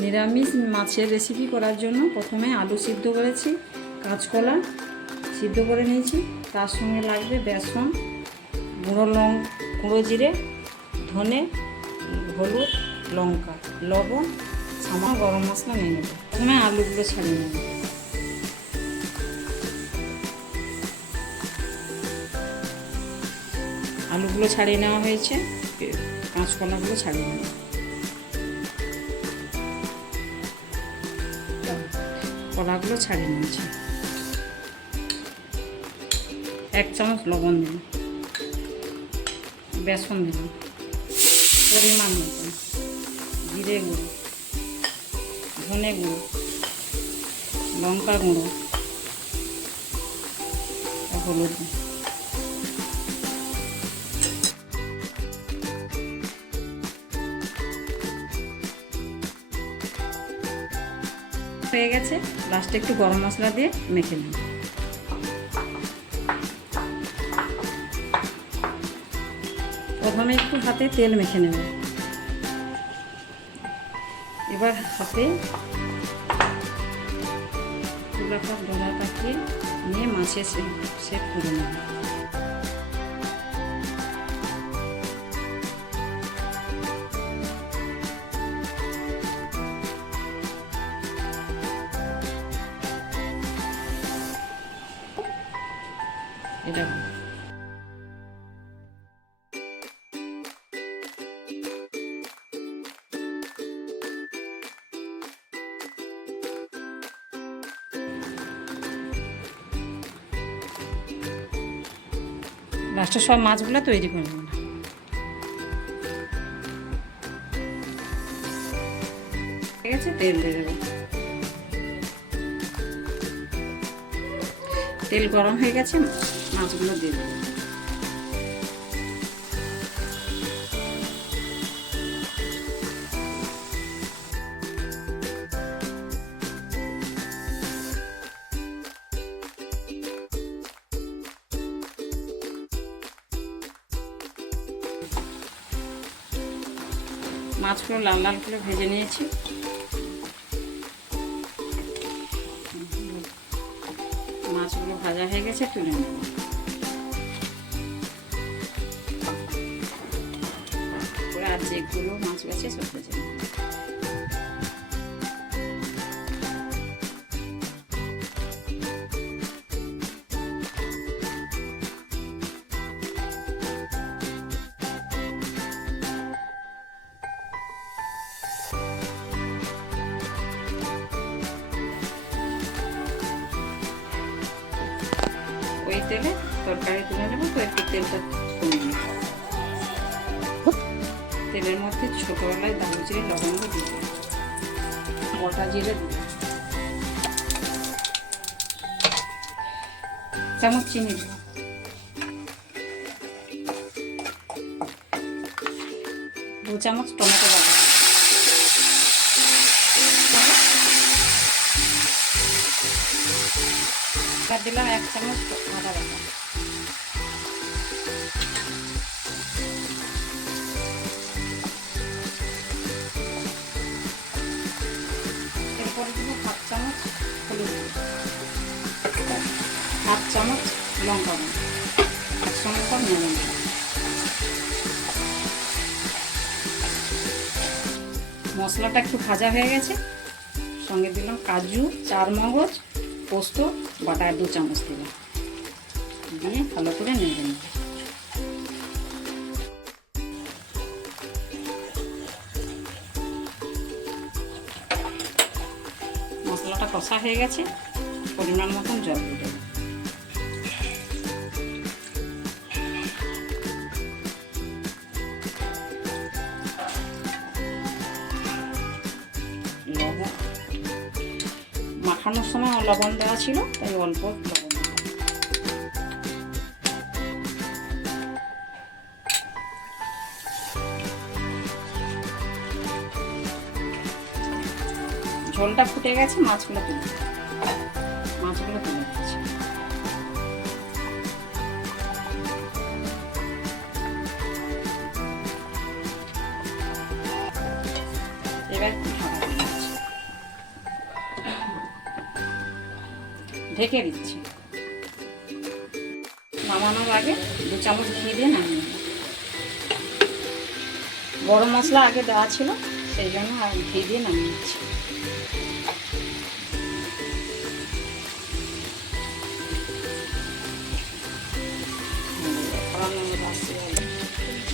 নিরামিষ মাছের রেসিপি করার জন্য প্রথমে আলু সিদ্ধ করেছি, কাঁচকলা সিদ্ধ করে নিয়েছি, তার সঙ্গে লাগবে বেসন, গুঁড়ো জিরে, ধনে, হলুদ, লঙ্কা, লবণ, সামান্য গরম মশলা নিয়ে নেব। প্রথমে আলুগুলো ছাড়িয়ে নেব। আলুগুলো ছাড়িয়ে নেওয়া হয়েছে, কাঁচকলাগুলো ছাড়িয়ে নেব। কলাগুলো ছাড়িয়ে নিয়েছি। 1 চামচ লবণ দিন, বেসন দিলাম পরিমাণ মতো, জিরে গুঁড়ো, ধনে গুঁড়ো, লঙ্কা গুঁড়ো, হলুদ। হয়ে গেছে, লাস্টে একটু গরম মশলা দিয়ে মেখে নিন। প্রথমে একটু হাতে তেল মেখে নেব। এবার হাতে গোলাকার ডলা পাকিয়ে নিয়ে মাছের শেপ করে নেব। এটা লাস্টে সব মাছগুলো তৈরি করে নেব। ঠিক আছে, তেল দিয়ে দেবো। তেল গরম হয়ে গেছে, মাছগুলো দিয়ে দেবো। মাছগুলো লাল লাল করে ভেজে নিয়েছি। মাছগুলো ভাজা হয়ে গেছে, তুলে নেব। আর যেগুলো মাছ গেছে সব ভেজে নেব। ওই তেলে তরকারি তুলে নেবো, তো একটু তেলটা কমে নেব। তেলের মধ্যে ছোটোবেলায় দারুচিনি লবঙ্গ দিয়ে দেবো, গোটা জিরে দেবো, চামচ চিনি দেবো, দু চামচ টমেটো বাটা, দিলাম 1 চামচ আদা বাটা, এরপরে দিব 1/2 চামচ হলুদ, 1/2 চামচ লঙ্কা গুঁড়ো, একসঙ্গে সব নিয়ে নেব। মশলাটা একটু ভাজা হয়ে গেছে, সঙ্গে দিলাম কাজু, চারমগজ, পোস্ত বাটা 2 চামচ দিলাম, দিয়ে ভালো করে নেড়ে নেব। মশলাটা কষা হয়ে গেছে, পরিমাণ মতন জল দিয়ে দেব। লবণ মাখানোর সময় লবণ দেওয়া ছিল, তাই অল্প লবণ। ঝোলটা ফুটে গেছে, মাছগুলো তুলে দিচ্ছি। এবার একটু ঢাকা দিয়ে দিচ্ছি। ঢেকে দিচ্ছি। নামানোর আগে 2 চামচ ঘি দিয়ে নামিয়ে নেব। গরম মশলা আগে দেওয়া ছিল, সেই জন্য আর ঘি দিয়ে নামিয়ে নিচ্ছি।